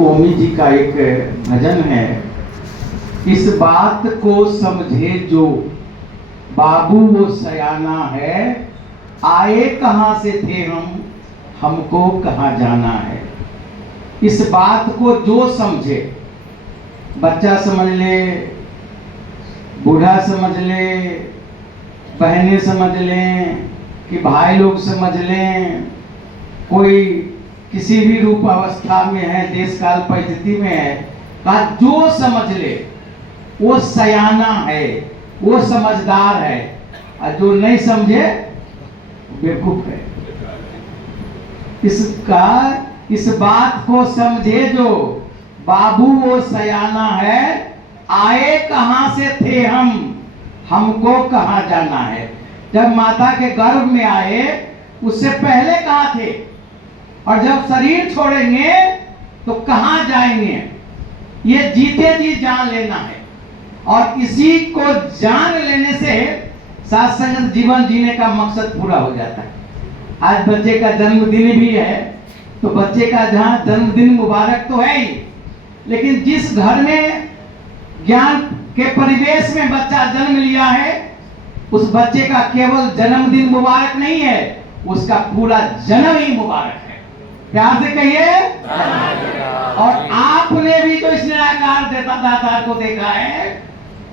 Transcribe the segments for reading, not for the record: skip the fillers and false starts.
ओमी जी का एक भजन है, इस बात को समझे जो बाबू वो सयाना है, आए कहाँ से थे हमको कहाँ जाना है। इस बात को जो समझे, बच्चा समझ ले, बूढ़ा समझ ले, बहनें समझ लें कि भाई लोग समझ लें, कोई किसी भी रूप अवस्था में है, देश काल परिस्थिति में है, का जो समझ ले वो सयाना है, वो समझदार है, और जो नहीं समझे बेवकूफ है। इस बात को समझे जो बाबू वो सयाना है, आए कहां से थे हमको कहां जाना है। जब माता के गर्भ में आए उससे पहले कहां थे, और जब शरीर छोड़ेंगे तो कहां जाएंगे, ये जीते जी जान लेना है। और इसी को जान लेने से साथ संगत जीवन जीने का मकसद पूरा हो जाता है। आज बच्चे का जन्मदिन भी है, तो बच्चे का जहां जन्मदिन मुबारक तो है ही, लेकिन जिस घर में ज्ञान के परिवेश में बच्चा जन्म लिया है, उस बच्चे का केवल जन्मदिन मुबारक नहीं है, उसका पूरा जन्म ही मुबारक है। प्यार से कहिए। और आपने भी जो इस निराकार दाता को देखा है,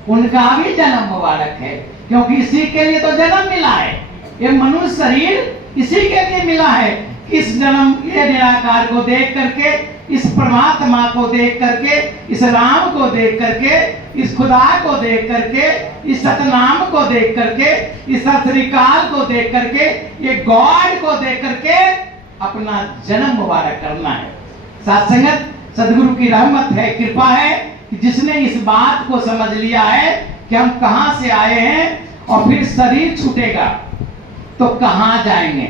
उनका भी जन्म मुबारक है, क्योंकि इसी के लिए तो जन्म मिला है। ये मनुष्य शरीर इसी के लिए मिला है, इस जन्म ये निराकार को देख करके, इस परमात्मा को देख करके, इस राम को देख करके, इस खुदा को देख करके, इस सतनाम को देख करके, इस सतरिकाल को देख करके, ये गॉड को देख करके अपना जन्म मुबारक करना है। साथ संगत सदगुरु की रहमत है, कृपा है कि जिसने इस बात को समझ लिया है कि हम कहां से आए हैं और फिर शरीर छूटेगा तो कहां जाएंगे।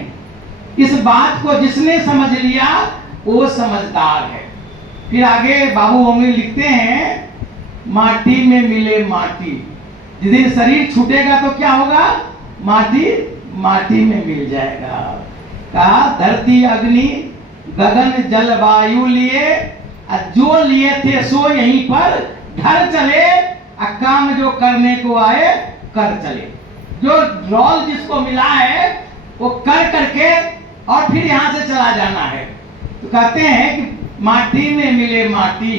इस बात को जिसने समझ लिया वो समझदार है। फिर आगे बाबू ओमी लिखते हैं, माटी में मिले माटी, जिस दिन शरीर छूटेगा तो क्या होगा, माटी में मिल जाएगा। कहा धरती अग्नि गगन जल वायु लिए, जो लिए थे सो यहीं पर घर चले, काम जो करने को आए कर चले। जो रोल जिसको मिला है वो कर करके और फिर यहां से चला जाना है। तो कहते हैं कि माटी में मिले माटी,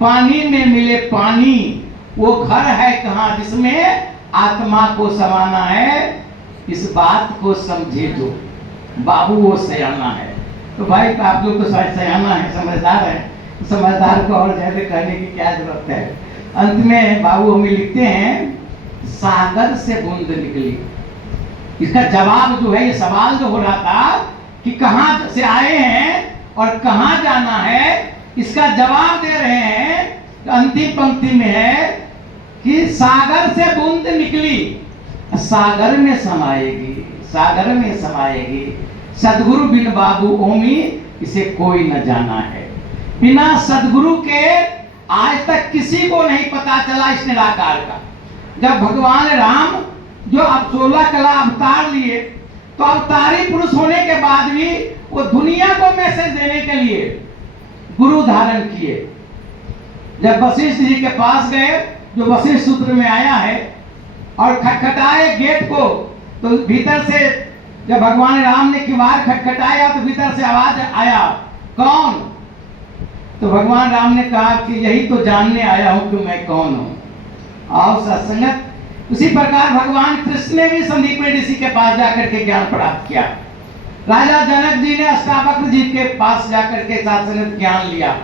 पानी में मिले पानी, वो घर है कहां जिसमें आत्मा को समाना है। इस बात को समझे जो बाबू वो सयाना है। तो भाई आप लोग तो सयाना है, समझदार है, समझदार को और ज्यादा कहने की क्या जरूरत है। अंत में बाबू हमें लिखते हैं, सागर से बूंद निकली। इसका जवाब जो है, ये सवाल जो हो रहा था कि कहां से आए हैं और कहां जाना है, इसका जवाब दे रहे हैं। तो अंतिम पंक्ति में है कि सागर से बूंद निकली, सागर में समाएगी, सागर में समाएगी। सदगुरु बिन बाबू ओमी इसे कोई न जाना है। बिना सदगुरु के आज तक किसी को नहीं पता चला इस निराकार का। जब भगवान राम जो अब 16 कला अवतार लिए, तो अवतारी पुरुष होने के बाद भी वो दुनिया को मैसेज देने के लिए गुरु धारण किए। जब वशिष्ठ जी के पास गए, जो वशिष्ठ सूत्र में आया है, और खटखटाए गेट को, तो भीतर से जब भगवान राम ने किवाड़ खटखटाया तो भीतर से आवाज आया, कौन? तो भगवान राम ने कहा कि यही तो जानने आया हूं कि मैं कौन हूं। और सत्संगत उसी प्रकार भगवान कृष्ण ने भी संदीपनी ऋषि के पास जाकर के ज्ञान प्राप्त किया। राजा जनक जी ने अष्टावक्र जी के पास जाकर के सात्संगत ज्ञान लिया।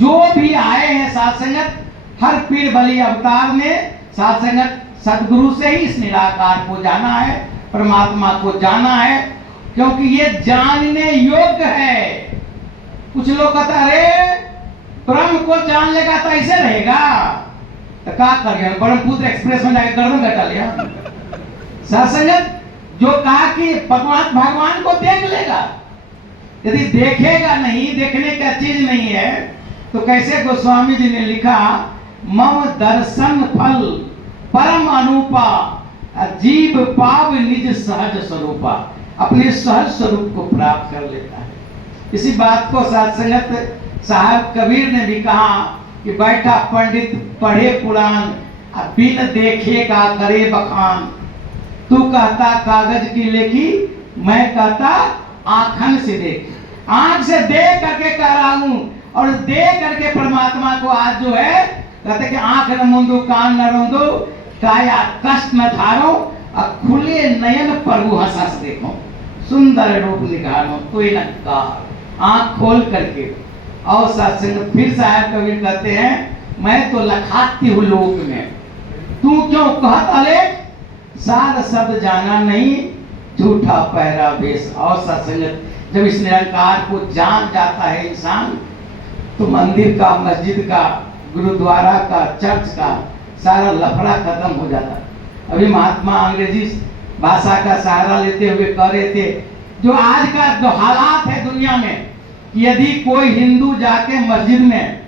जो भी आए हैं सात्संगत, हर पीर बलि अवतार ने सात्संगत सदगुरु से ही इस निराकार को जाना है, परमात्मा को जाना है, क्योंकि ये जानने योग्य है। कुछ लोग कहते अरे ब्रह्म को जान लेगा तो ऐसे रहेगा, तो क्या करिए, ब्रह्मपुत्र एक्सप्रेस में जाकर गर्दन कटा लिया। सत्संगत जो कहा कि भगवान को देख लेगा, यदि देखेगा नहीं, देखने का चीज नहीं है, तो कैसे गोस्वामी जी ने लिखा, मम दर्शन फल परम अनुपा, जीव पाव निज सहज स्वरूपा, अपने सहज स्वरूप को प्राप्त कर लेता है। इसी बात को साथ संगत साहब कबीर ने भी कहा कि बैठा पंडित पढ़े पुराण, बिन देखे का करे बखान। तू कहता कागज की लेखी, मैं कहता आंखन से देख। आंख से देख करके कह रहा हूं, और देख करके परमात्मा को आज जो है कहते कि आंख न मूंदो कान न रोंदो, काया कष्ट न धारो, और खुले नयन प्रभु हंस देखो, सुंदर रूप निखारो कोई न कार। आंख खोल करके। और सत्संग फिर साहब कबीर कहते हैं, मैं तो लखाती हूँ लोक में, तू क्यों कहत अलेख, सार शब्द जाना नहीं, झूठा पहरा भेष। और सत्संग जब इस निरंकार को जान जाता है इंसान, तो मंदिर का, मस्जिद का, गुरुद्वारा का, चर्च का सारा लफड़ा खत्म हो जाता है। अभी महात्मा अंग्रेजी भाषा का सहारा लेते हुए कह रहे थे, जो आज का जो हालात है दुनिया में, यदि कोई हिंदू जाके मस्जिद में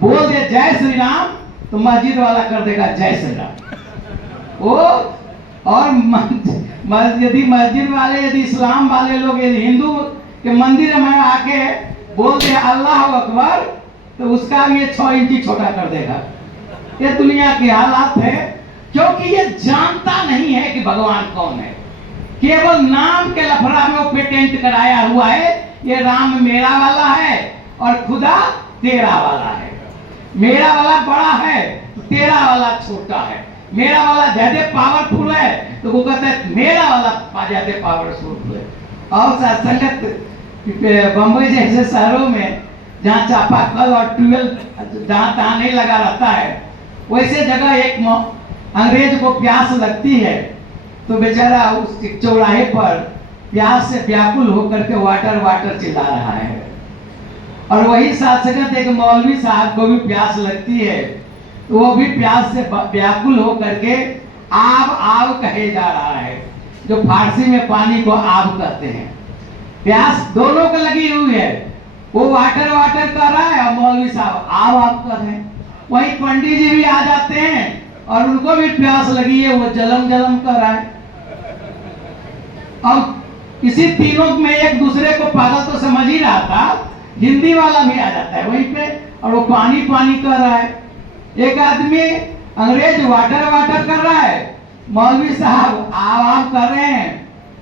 बोल दे जय श्री राम, तो मस्जिद वाला कर देगा जय श्री राम। वो और यदि मस्जिद वाले, यदि इस्लाम वाले लोग यदि हिंदू के मंदिर में आके बोल दे अल्लाह अकबर, तो उसका भी 6 इंची छोटा कर देगा। ये दुनिया के हालात है, क्योंकि ये जानता नहीं है कि भगवान कौन है। केवल नाम के लफड़ा में वो पेटेंट कराया हुआ है, ये राम मेरा वाला है और खुदा तेरा वाला है। मेरा वाला बड़ा है तो तेरा वाला छोटा है, मेरा वाला ज्यादा पावरफुल है तो वो कहता है मेरा वाला ज्यादा पावरफुल है। और संगत बम्बई जैसे शहरों में जहाँ चापाकल और ट्यूबवेल जहाँ तहाँ नहीं लगा रहता है, वैसे जगह एक अंग्रेज को प्यास लगती है, तो बेचारा उस चौराहे पर प्यास से व्याकुल होकर के वाटर वाटर चिल्ला रहा है। और वही साथ संगत एक मौलवी साहब को भी प्यास लगती है, तो वो भी प्यास से व्याकुल होकर के आब आब कहे जा रहा है, जो फारसी में पानी को आब कहते हैं। प्यास दोनों को लगी हुई है, वो वाटर वाटर कर रहा है और मौलवी साहब आब आब कर रहे हैं। वही पंडित जी भी आ जाते हैं और उनको भी प्यास लगी है, वो जलम जलम कर रहा है। अब इसी तीनों में एक दूसरे को पागल तो समझ ही रहा था, हिंदी वाला भी आ जाता है वहीं पे और वो पानी पानी कर रहा है। एक आदमी अंग्रेज वाटर वाटर कर रहा है, मौलवी साहब आव आव कर रहे हैं,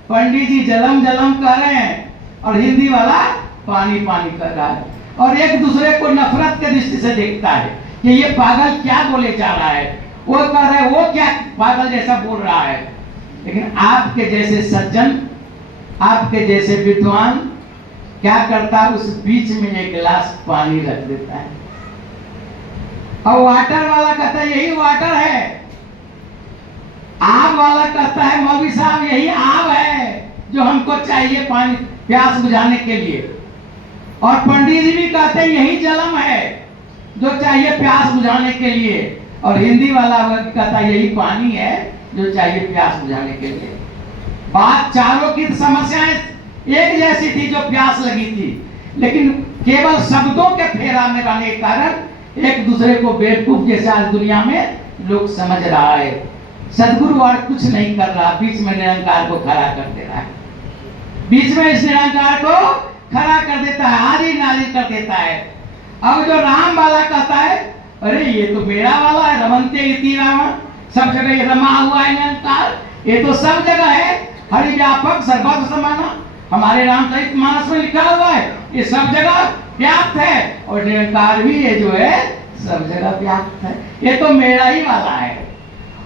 पंडित जी जलम जलम कर रहे हैं और हिंदी वाला पानी पानी कर रहा है। और एक दूसरे को नफरत के दृष्टि से देखता है कि ये पागल क्या बोले जा रहा है, वो कर रहा है, वो क्या पागल जैसा बोल रहा है। लेकिन आपके जैसे सज्जन, आपके जैसे विद्वान क्या करता है, उस बीच में एक गिलास पानी रख देता है और वाटर वाला कहता है यही वाटर है, आग वाला कहता है मौलवी साहब यही आग है जो हमको चाहिए पानी प्यास बुझाने के लिए, और पंडित जी भी कहते हैं यही जलम है जो चाहिए प्यास बुझाने के लिए, और हिंदी वाला कहता है यही पानी है जो चाहिए प्यास बुझाने के लिए। बात चारों की समस्याएं एक जैसी थी जो प्यास लगी थी, लेकिन केवल शब्दों के फेरा में रहने के कारण एक दूसरे को बेवकूफ जैसे आज दुनिया में लोग समझ रहा है। सदगुरु और कुछ नहीं कर रहा, बीच में निरंकार को खड़ा कर दे रहा है, बीच में इस निरंकार को खड़ा कर देता है, हाजिर नाजिर कर देता है। अब जो राम वाला कहता है अरे ये तो मेरा वाला है, रमनते इति राम, सब जगह ये रमा हुआ है निरंकार, ये तो सब जगह है, हरि व्यापक सर्वत्र समाना, हमारे रामचरितमानस में लिखा हुआ है, ये सब जगह व्याप्त है, और निरंकार भी ये जो है सब जगह व्याप्त है, ये तो मेरा ही वाला है।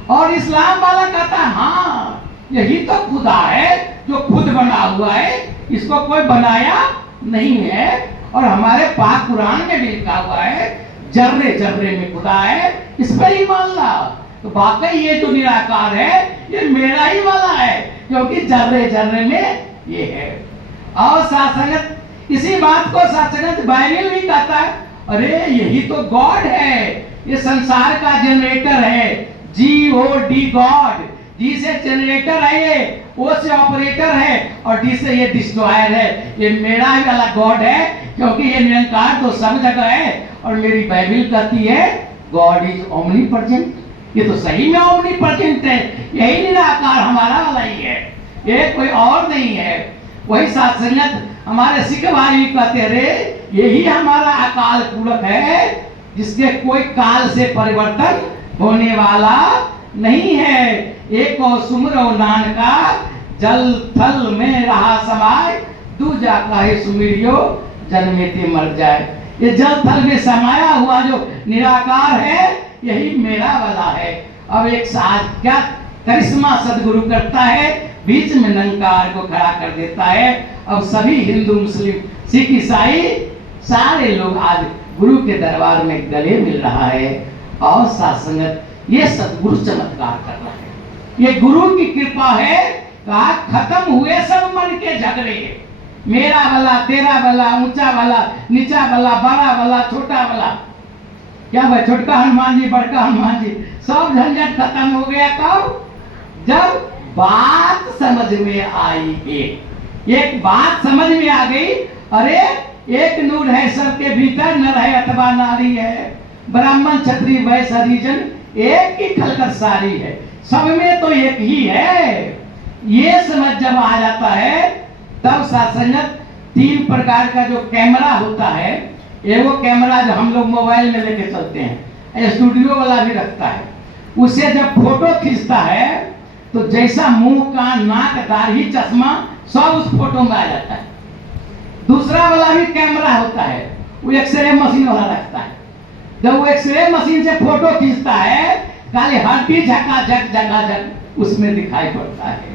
और इस्लाम वाला कहता है हाँ यही तो खुदा है जो खुद बना हुआ है, इसको कोई बनाया नहीं है, और हमारे पाक कुरान में भी लिखा हुआ है जर्रे जर्रे में खुदा है, इस पर ही मान ला। तो वाकई ये जो निराकार है ये मेरा ही वाला है, क्योंकि जर्रे जर्रे में ये है। और सासंगत इसी बात को सासंगत बाइबल भी कहता है, अरे यही तो गॉड है, ये संसार का जनरेटर है, GOD गॉड, जी से जनरेटर है ये, O से ऑपरेटर है और D से ये डिस्ट्रॉयर है, ये मेरा ही वाला गॉड है, क्योंकि ये निरंकार तो सब जगह है। और मेरी बाइबल कहती है गॉड इज ओमनीप्रेजेंट, ये तो सही में ओमनीप्रेजेंट है, यही निराकार हमारा वाला ही है, ये कोई और नहीं है। वही साथ संगत हमारे सिख भाई भी कहते रे यही हमारा अकाल पूरक है, जिसके कोई काल से परिवर्तन होने वाला नहीं है। एक और सुमरो नानका जल थल में रहा समाय, दूजा काहे सुमिरियो जन्मेते मर जाए। ये जल थल में समाया हुआ जो निराकार है, यही मेरा वाला है। अब एक साथ क्या करिश्मा सदगुरु करता है, बीच में निरंकार को खड़ा कर देता है। अब सभी हिंदू, मुस्लिम, सिख, ईसाई सारे लोग आज गुरु के दरबार में गले मिल रहा है और सत्संगत ये सदगुरु चमत्कार कर रहा है। ये गुरु की कृपा है। कहा खत्म हुए सब मन के झगड़े, मेरा वाला, तेरा वाला, ऊंचा वाला, नीचा वाला, बड़ा वाला, छोटा वाला। क्या भाई, छोटका हनुमान जी, बड़का हनुमान जी, सब झंझट खत्म हो गया। कब? जब बात समझ में आई। एक बात समझ में आ गई, अरे एक नूर है सबके भीतर, नर है अथवा नारी है, ब्राह्मण क्षत्रिय वैश्य हरिजन एक ही खलकत सारी है, सब में तो एक ही है। ये समझ जब आ जाता है, तब सत्संगत तीन प्रकार का जो कैमरा होता है, एगो कैमरा जो हम लोग मोबाइल में लेके चलते हैं, स्टूडियो वाला भी रखता है, उसे जब फोटो खींचता है तो जैसा मुंह, कान, नाक, दाढ़ी, चश्मा सब उस फोटो में आ जाता है। दूसरा वाला भी कैमरा होता है, वो एक्सरे मशीन वाला रखता है। जब वो एक्सरे मशीन से फोटो खींचता है, खाली हड्डी झकाझक झकाझक उसमें दिखाई पड़ता है।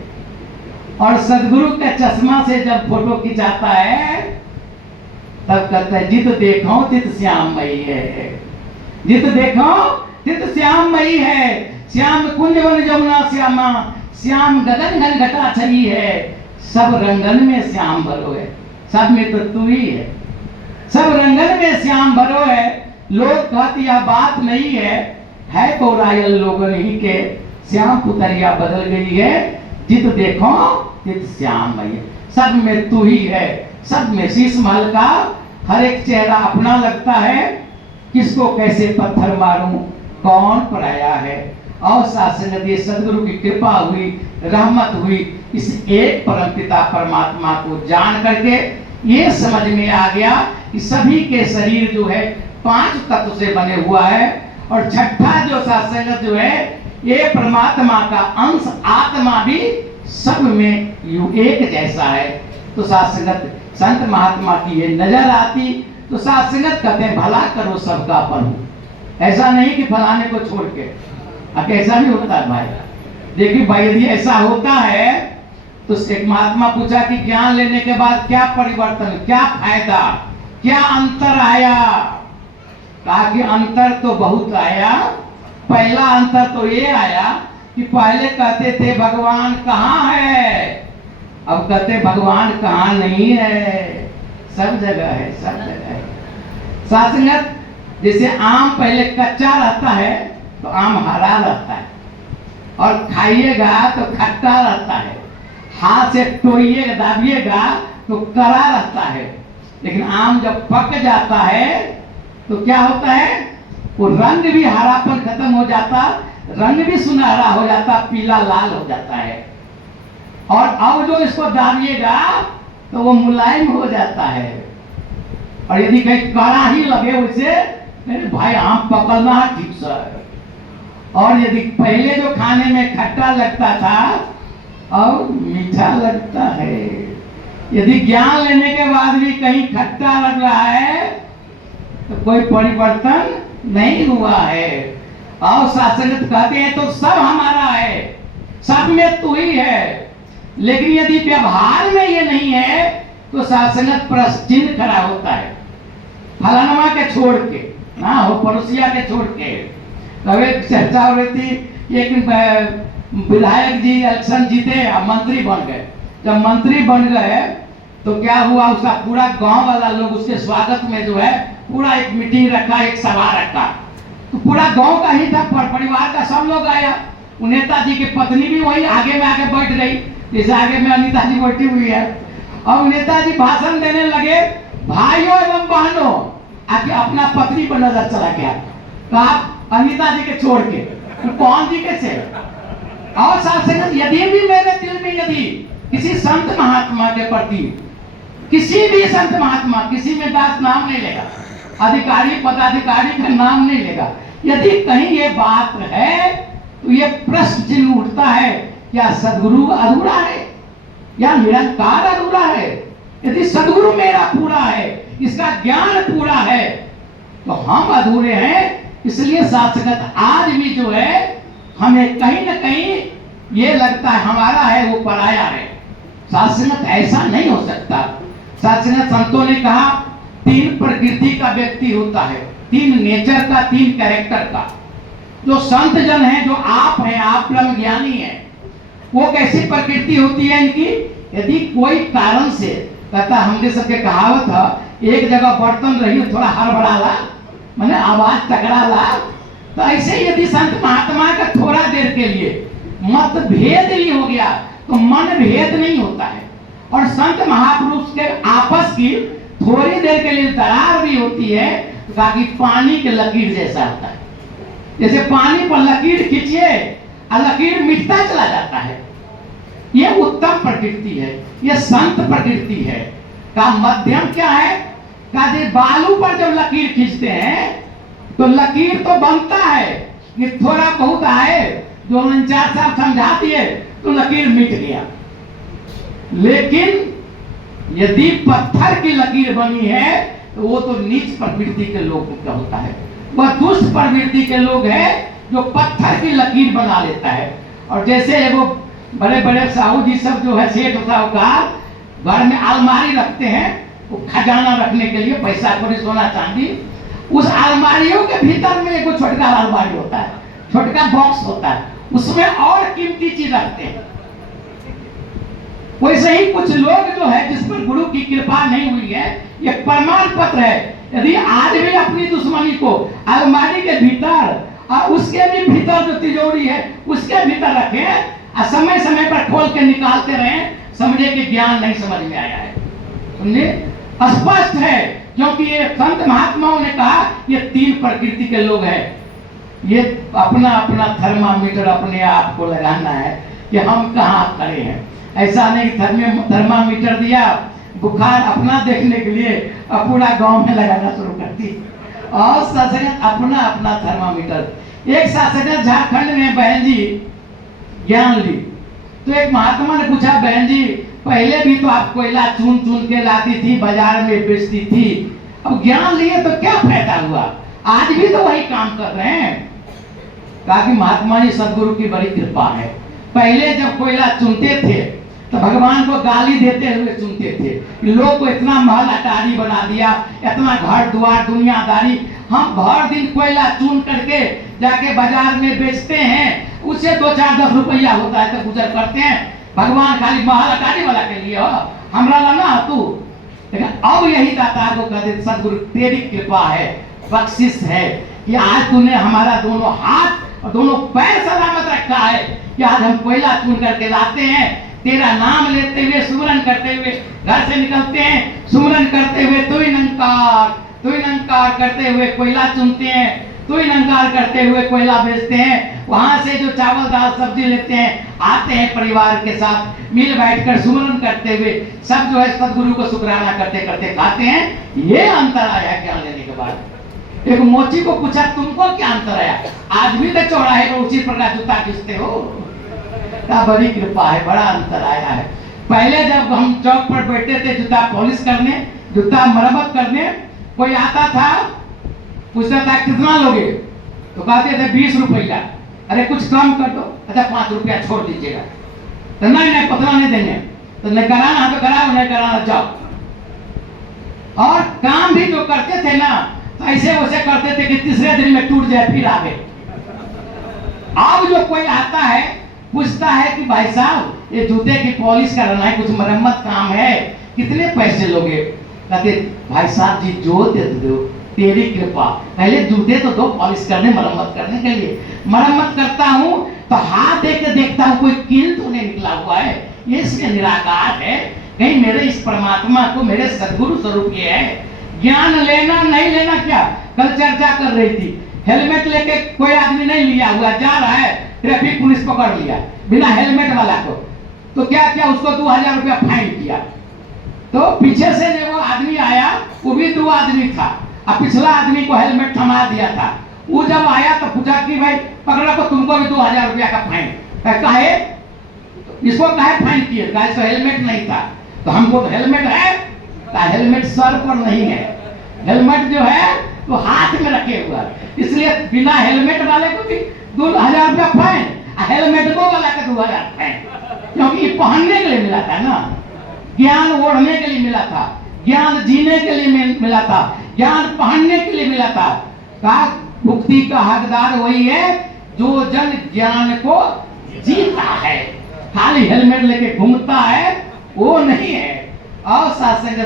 और सदगुरु के चश्मा से जब फोटो खिंचाता है, तब कहता है जित देखो तित श्याममयी है, जित देखो तित श्याममयी है। श्याम कुंज वन जमुना श्यामा, श्याम गगन घन घटा छई है, सब रंगन में श्याम भरो है। सब में तो तू ही है, सब रंगन में श्याम भरो है। लोग कहते यह बात नहीं है पौरायल लोगों ही के, श्याम पुतरिया बदल गई है, जित देखो तित श्याममयी। सब में तू ही है, सब में शीश महल का हर एक चेहरा अपना लगता है। किसको कैसे पत्थर मारूं, कौन पराया है। और शासन सदगुरु की कृपा हुई, रहमत हुई, इस एक परमपिता परमात्मा को जान करके ये समझ में आ गया कि सभी के शरीर जो है 5 तत्व से बने हुआ है, और छठा जो शासन जो है ये परमात्मा का अंश आत्मा भी सब में यू एक जैसा है। तो सात्संगत संत महात्मा की ये नजर आती, तो सात्संगत कहते हैं भला करो सबका अपन, ऐसा नहीं कि फलाने को छोड़ के। ऐसा भी होता है भाई, देखिए भाई यदि ऐसा होता है तो एक महात्मा पूछा कि ज्ञान लेने के बाद क्या परिवर्तन, क्या फायदा, क्या अंतर आया। कहा कि अंतर तो बहुत आया। पहला अंतर तो ये आया कि पहले कहते थे भगवान कहाँ है, अब कहते भगवान कहाँ नहीं है, सब जगह है, सब जगह है। सासंगत जैसे आम पहले कच्चा रहता है तो आम हरा रहता है, और खाइएगा तो खट्टा रहता है, हाथ से टोइएगा दाबिएगा तो कड़ा रहता है। लेकिन आम जब पक जाता है तो क्या होता है, वो रंग भी हरापन खत्म हो जाता, रंग भी सुनहरा हो जाता, पीला लाल हो जाता है। और अब जो इसको दाबिएगा तो वो मुलायम हो जाता है। और यदि कहीं कड़ा ही लगे उसे, मेरे भाई आम पकड़ना है ठीक से। और यदि पहले जो खाने में खट्टा लगता था और मीठा लगता है, यदि ज्ञान लेने के बाद भी कहीं खट्टा लग रहा है तो कोई परिवर्तन नहीं हुआ है। और शासनत कहते हैं तो सब हमारा है, सब में तू ही है। लेकिन यदि व्यवहार में ये नहीं है तो शासनत प्रश्न चिन्ह खड़ा होता है, फलानमा के छोड़ के ना हो, पड़ोसिया के छोड़ के। तब एक चर्चा हो रही थी, एक विधायक जी इलेक्शन जीते और मंत्री बन गए। जब मंत्री बन गए तो क्या हुआ, उसका पूरा गांव वाला लोग उसके स्वागत में जो है पूरा एक मीटिंग रखा, एक सभा रखा। तो पूरा गांव का ही था, परिवार का सब लोग आया। नेताजी की पत्नी भी वही आगे में आके बैठ गई, जैसे आगे में अनिता जी बैठी हुई है। और नेताजी भाषण देने लगे, भाइयों एवं बहनों, आके अपना पत्नी पर नजर चला गया, कहा अनिता जी के छोड़ के, तो कौन जी के से। और शासक यदि भी मेरे दिल में यदि किसी संत महात्मा के प्रति किसी भी संत महात्मा किसी में दास नाम नहीं लेगा, अधिकारी पदाधिकारी का नाम नहीं लेगा। यदि कहीं ये बात है तो ये प्रश्न चिन्ह उठता है, क्या सदगुरु अधूरा है या निरंकार अधूरा है? यदि सदगुरु मेरा पूरा है, इसका ज्ञान पूरा है, तो हम अधूरे हैं। इसलिए साथ संगत आज भी जो है हमें कहीं ना कहीं ये लगता है हमारा है वो पराया है। साथ संगत ऐसा नहीं हो सकता। साथ संगत संतों ने कहा 3 प्रकृति का व्यक्ति होता है, 3 नेचर का, 3 कैरेक्टर का। जो संत जन है, जो आप हैं, आप ब्रह्म ज्ञानी हैं, वो कैसी प्रकृति होती है इनकी? यदि कोई कारण से कहता, हमने सबके कहावत है, एक जगह बर्तन रही थोड़ा हड़बड़ाला, माने आवाज टकराला, तो ऐसे यदि संत महात्मा का थोड़ा देर के लिए मतभेद भी हो गया तो मन भेद नहीं होता है। और संत महापुरुष के आपस की थोड़ी देर के लिए दरार भी होती है, ताकि पानी के लकीर जैसा होता है। जैसे पानी पर लकीर खींचिए और लकीर मिटता चला जाता है। यह उत्तम प्रकृति है, यह संत प्रकृति है। का मध्यम क्या है? का बालू पर जब लकीर खींचते हैं तो लकीर तो बनता है, ये थोड़ा बहुत आए, जो 4 साल समझा दिए तो लकीर मिट गया। लेकिन यदि पत्थर की लकीर बनी है तो वो तो नीच प्रवृत्ति के लोग का होता है। वह दुष्ट प्रवृत्ति के लोग हैं जो पत्थर की लकीर बना लेता है। और जैसे वो बड़े बड़े साहू जी सब जो है, सेठ साहूकार घर में अलमारी रखते हैं, वो खजाना रखने के लिए, पैसा कौड़ी सोना चांदी, उस अलमारियों के भीतर में एक छोटका अलमारी होता है, छोटका बॉक्स होता है, उसमें और कीमती चीज रखते हैं। वैसे ही कुछ लोग जो है जिस पर गुरु की कृपा नहीं हुई है, ये प्रमाण पत्र है। यदि आज भी अपनी दुश्मनी को अलमारी के भीतर और उसके भी भीतर जो तिजोरी है उसके भीतर रखें और समय समय पर खोल के निकालते रहें, समझे कि ज्ञान नहीं समझ में आया है। समझे? स्पष्ट है, क्योंकि ये संत महात्माओं ने कहा ये 3 प्रकृति के लोग हैं। ये अपना अपना थर्मामीटर अपने आप को लगाना है कि हम कहाँ खड़े हैं। ऐसा नहीं थर्मामीटर दिया बुखार अपना देखने के लिए पूरा गांव में लगाना शुरू कर दी। और शासक अपना अपना थर्मामीटर। एक शासक झारखंड में बहन जी ज्ञान ली, तो एक महात्मा ने पूछा, बहन जी पहले भी तो आप कोयला चुन चुन के लाती थी, बाजार में बेचती थी, अब ज्ञान लिए तो क्या फायदा हुआ? आज भी तो वही काम कर रहे हैं। कहा कि महात्मा जी सदगुरु की बड़ी कृपा है। पहले जब कोयला चुनते थे तो भगवान को गाली देते हुए चुनते थे, लोग को इतना महल अटारी बना दिया, इतना घर द्वार दुनियादारी, हम भर दिन कोयला चुन करके जाके बाजार में बेचते हैं, उससे 2-4-10 रुपया होता है तो गुजर करते हैं। भगवान खाली महल अटारी वाला के लिए हो, हमरा लगा तू। लेकिन अब यही दाता को कहते, सदगुरु तेरी कृपा है, बख्शिश है कि आज तूने हमारा दोनों हाथ और दोनों पैर सलामत रखा है कि आज हम कोयला चुन करके लाते हैं, तेरा नाम लेते हुए सुमरन करते हुए घर से निकलते हैं, सुमरन करते हुए तू ही निरंकार करते हुए कोयला चुनते हैं, तू ही निरंकार करते हुए कोयला बेचते हैं, वहां से जो चावल दाल सब्जी लेते हैं, आते हैं परिवार के साथ मिल बैठकर सुमरन करते हुए सब जो है सदगुरु को शुक्राना करते करते खाते हैं। ये अंतर आया ज्ञान लेने के बाद। एक मोची को पूछा, तुमको क्या अंतर आया? आज भी तो चौराहे पर उसी प्रकार जूता खींचते हो। बड़ी कृपा है, बड़ा अंतर आया है। पहले जब हम चौक पर बैठते थे जूता पॉलिश करने, जूता मरम्मत करने, कोई आता था पूछता था कितना लोगे, तो कहते थे 20 रुपया। अरे कुछ कम कर दो, अच्छा 5 रुपया छोड़ दीजिएगा। तो नहीं पतला नहीं देंगे, तो नहीं कराना तो कराओ, नहीं कराना जाओ। और काम भी जो करते थे ना, तो ऐसे वैसे करते थे कि तीसरे दिन में टूट जाए फिर आगे। अब जो कोई आता है पूछता है कि भाई साहब ये जूते की पॉलिश कराना है, कुछ मरम्मत काम है, कितने पैसे लोगे? कहते भाई साहब जी जो दे दो, तेरी कृपा। पहले जूते तो दो पॉलिश करने मरम्मत करने के लिए। मरम्मत करता हूँ तो हाथ दे के देखता हूँ कोई कील तो नहीं निकला हुआ है, ये इसमें निराकार है, कहीं मेरे इस परमात्मा को मेरे सदगुरु स्वरूप ये है। ज्ञान लेना नहीं लेना क्या कल चर्चा कर रही थी। हेलमेट लेके कोई आदमी नहीं लिया हुआ, जा रहा है, ट्रैफिक पुलिस पकड़ लिया बिना हेलमेट वाला को, तो क्या क्या उसको 2000 रुपया फाइन किया। तो पीछे से जब वो आदमी आया, वो भी 2 आदमी था, अब पिछला आदमी को हेलमेट थमा दिया था। वो जब आया तो पूछा कि भाई पकड़ा को तुमको भी 2000 रुपया का फाइन। कहे इसको काहे फाइन किए? कहा इसको हेलमेट नहीं था। तो हमको तो हेलमेट है। कहा हेलमेट सर पर नहीं है, हेलमेट जो है वो हाथ में रखे हुआ, इसलिए बिना हेलमेट वाले को भी 2000 रुपया फाइन, हेलमेट को वाला का 2000 फाइन, क्योंकि पहनने के लिए मिला था ना, ज्ञान ओढ़ने के लिए मिला था, ज्ञान जीने के लिए मिला था, ज्ञान पहनने के लिए मिला था। कहा मुक्ति का हकदार वही है जो जन ज्ञान को जीता है, खाली हेलमेट लेके घूमता है वो नहीं है। और सासंग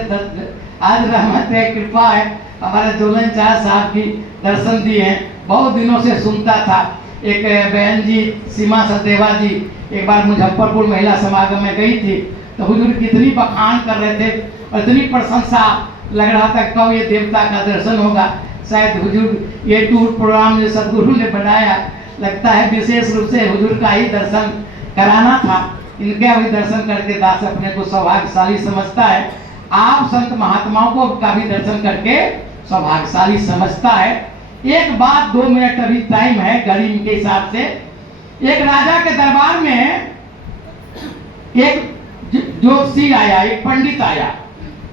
आज रहमत है, कृपा है, हमारे दुल्हन शाह साहब की दर्शन दिए हैं। बहुत दिनों से सुनता था। एक बहन जी सीमा सचदेवा जी एक बार मुजफ्फरपुर महिला समागम में गई थी, तो हुजूर कितनी बखान कर रहे थे और इतनी प्रशंसा, लग रहा था कब ये देवता का दर्शन होगा। शायद हुजूर ये टूर प्रोग्राम जो सदगुरु ने बनाया, लगता है विशेष रूप से हुजूर का ही दर्शन कराना था। इनके भी दर्शन करके दास अपने को सौभाग्यशाली समझता है। आप संत महात्माओं को का भी दर्शन करके सौभाग्यशाली समझता है। एक बात 2 मिनट अभी टाइम है घड़ी के हिसाब से। एक राजा के दरबार में एक ज्योतिषी आया, एक पंडित आया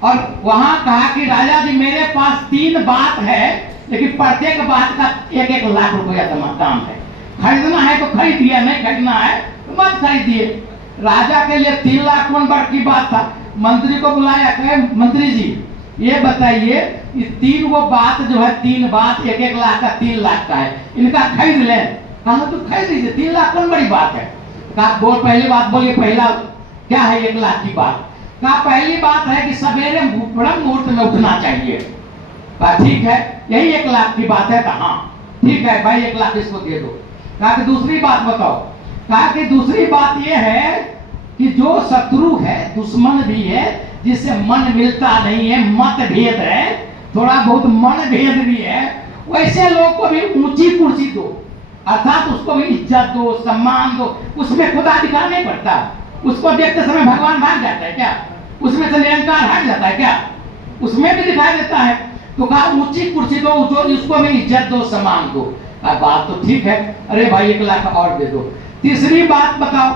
और वहां कहा कि राजा जी मेरे पास 3 बात है, लेकिन प्रत्येक बात का 1-1 लाख रुपया दाम है, खरीदना है तो खरीदिए, नहीं खरीदना है तो मत खरीदिए। राजा के लिए 3 लाख कौन बड़ की बात था। मंत्री को बुलाया, कहे मंत्री जी ये बताइए ये 3 वो बात जो है, 3 बात 1-1 लाख का, 3 लाख का है, इनका खरीद ले। कहा तो खरीद लीजिए, 3 लाख कौन बड़ी बात है। कहा बोल पहली बात बोलिए, पहला क्या है 1 लाख की बात। कहा पहली बात है कि सवेरे ब्रह्म मुहूर्त में उठना चाहिए। कहा ठीक है, यही 1 लाख की बात है। कहा ठीक है भाई 1 लाख इसको दे दो। कहा कि दूसरी बात बताओ। कहा कि दूसरी बात यह है कि जो शत्रु है, दुश्मन भी है, जिससे मन मिलता नहीं है, मतभेद है, थोड़ा बहुत मन भेद भी है, वैसे लोग को भी ऊंची कुर्सी दो, अर्थात उसको भी इज्जत दो, सम्मान दो। उसमें खुदा दिखाई नहीं पड़ता, उसको देखते समय भगवान भाग जाता है क्या? उसमें से निरंकार हट जाता है क्या? उसमें भी दिखाई देता है। तो कहा ऊंची कुर्सी दो, जो उसको भी इज्जत दो, सम्मान दो। बात तो ठीक है, अरे भाई 1 लाख और दे दो। तीसरी बात बताओ।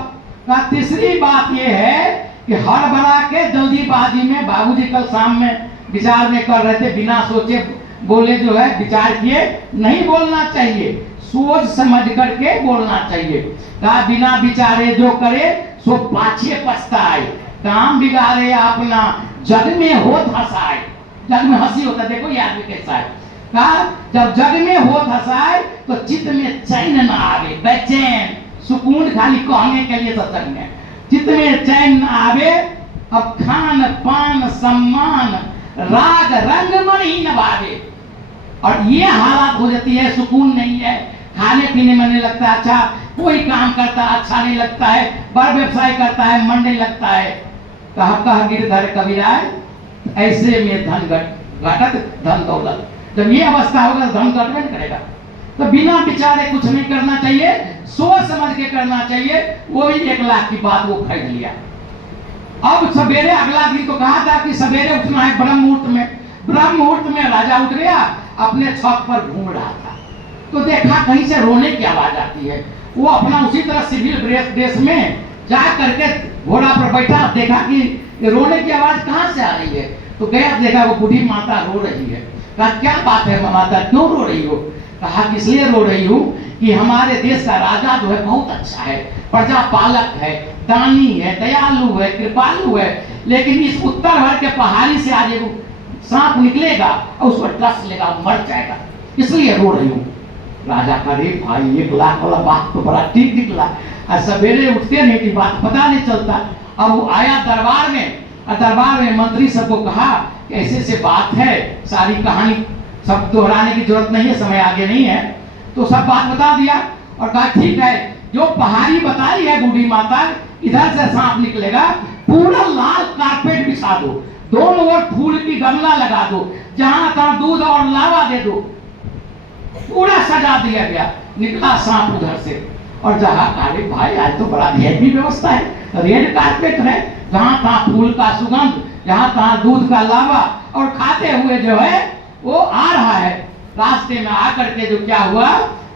कहा तीसरी बात यह है कि हड़बड़ा के जल्दीबाजी में, बाबूजी कल शाम में विचार में कर रहे थे, बिना सोचे बोले जो है, विचार किए नहीं बोलना चाहिए, सोच समझ करके बोलना चाहिए। कहा बिना विचारे जो करे सो पाछे पछताए, काम बिगाड़े अपना जग में होत हंसाए। जग में हंसी होता, देखो ये आदमी कैसा है। कहा जब जग में होत हंसाए तो चित्त में चैन न आवे, बेचैन, सुकून खाली कहने के लिए सत्संग में, चित्त में चैन न आवे। अब खान पान सम्मान राग रंग मन ही नभावे। और ये हालत हो जाती है, सुकून नहीं है, खाने पीने में नहीं लगता है अच्छा, कोई काम करता अच्छा नहीं लगता है, बड़ व्यवसाय करता है मन नहीं लगता है। कह गिरधर कबीराय ऐसे में धन घटत धन दौलत। जब ये अवस्था होगा तो धन घटना नहीं करेगा। तो बिना विचारे कुछ नहीं करना चाहिए, सोच समझ के करना चाहिए। वो ही 1 लाख की बात वो खरीद लिया। अब सवेरे अगला दिन तो कहा था कि सवेरे उठना है ब्रह्म मुहूर्त में। ब्रह्म मुहूर्त में राजा उठ गया, अपने छत पर घूम रहा था, तो देखा कहीं से रोने की आवाज आती है। वो अपना उसी तरह सिविल ड्रेस में जा करके घोड़ा पर बैठा, देखा कि रोने की आवाज कहाँ से आ रही है। तो गया, देखा वो बूढ़ी माता रो रही है। कहा क्या बात है माता, क्यों रो रही हो? कहा कि इसलिए रो रही हूँ कि हमारे देश का राजा जो है बहुत अच्छा है, प्रजा पालक है, दानी है, दयालु है, कृपालु है, लेकिन इस उत्तर भर के पहाड़ी से आज एक सांप निकलेगा और उसको डस लेगा, मर जाएगा, इसलिए रो रही हूँ। राजा का रे भाई 1 लाख वाला बात तो बड़ा ठीक निकला, और सवेरे उठते नहीं की बात पता नहीं चलता। और वो आया दरबार में, और दरबार में मंत्री सबको कहा कि ऐसे ऐसे बात है, सारी कहानी सब दोहराने की जरूरत नहीं है, समय आगे नहीं है। तो सब बात बता दिया और कहा ठीक है, जो पहाड़ी बताई है बूढ़ी माता, इधर से सांप निकलेगा, पूरा लाल कारपेट बिछा दो, दोनों ओर फूल की गमला लगा दो, जहां तहां दूध और लावा दे दो, पूरा सजा दिया गया। निकला सांप उधर से और जहां भाई आज तो बड़ा वीआईपी व्यवस्था है, रेड कारपेट है, जहां तहां फूल का सुगंध, जहाँ तहाँ दूध का लावा और खाते हुए जो है वो आ रहा है। रास्ते में आकर के जो क्या हुआ,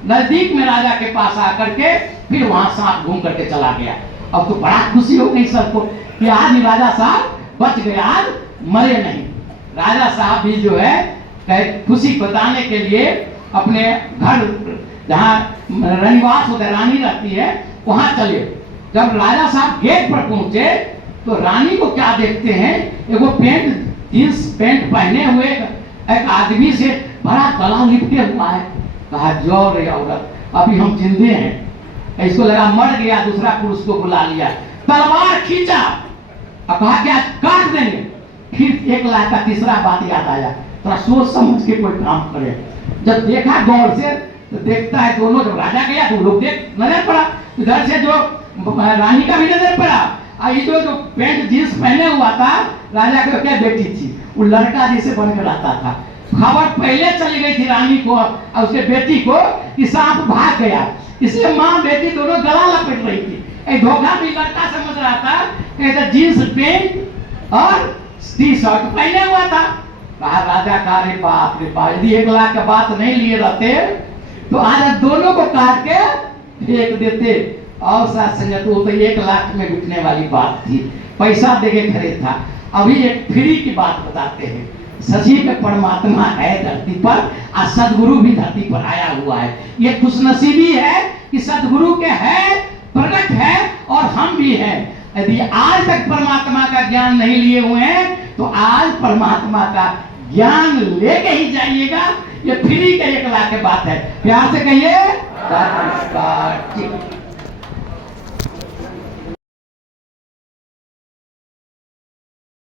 नजदीक में राजा के पास आकर के फिर वहां सांप घूम करके चला गया। अब तो बड़ा खुशी हो गई सबको कि आज ही राजा साहब बच गए, आज मरे नहीं। राजा साहब भी जो है खुशी बताने के लिए अपने घर जहाँ रनिवास होता है, रानी रहती है, वहां चले। जब राजा साहब गेट पर पहुंचे तो रानी को क्या देखते हैं, एगो जींस पैंट पहने हुए एक आदमी से बड़ा गला लिपटे हुआ है। कहा जो रे औरत, अभी हम जिंदे हैं। इसको लगा मर गया, दूसरा पुरुष को बुला लिया, तलवार खींचा और कहा क्या काट देंगे। फिर एक लाख का तीसरा बात याद आया, थोड़ा सोच समझ के कोई काम करे। जब देखा गौर से तो देखता है दोनों, जब राजा गया तो लोग देख नजर पड़ा, इधर से जो रानी का भी नजर पड़ा, और ये जो पैंट जींस पहने हुआ था राजा की क्या बेटी थी, वो लड़का जैसे बनकर रहता था। खबर पहले चली गई थी रानी को और उसके बेटी को कि सांप भाग गया, इसलिए माँ बेटी दोनों गला लपेट रही थी। एक धोखा भी लड़का समझ रहा था कि जींस पैंट और टी शर्ट पहने हुआ था। कहा राजा का रे बाप रे बाप, यदि 1 लाख का बात नहीं लिए रहते तो आज दोनों को काट के फेंक देते। और साथ संगत वो तो 1 लाख में बिकने वाली बात थी, पैसा देके खरीद था। अभी एक फ्री की बात बताते हैं। सजीव में परमात्मा है धरती पर और सदगुरु भी धरती पर आया हुआ है। ये खुशनसीबी है कि सदगुरु के है, प्रकट है और हम भी हैं। यदि आज तक परमात्मा का ज्ञान नहीं लिए हुए हैं तो आज परमात्मा का ज्ञान लेके ही जाइएगा। ये फ्री के 1 लाख की बात है। प्यार से कहिए नमस्कार।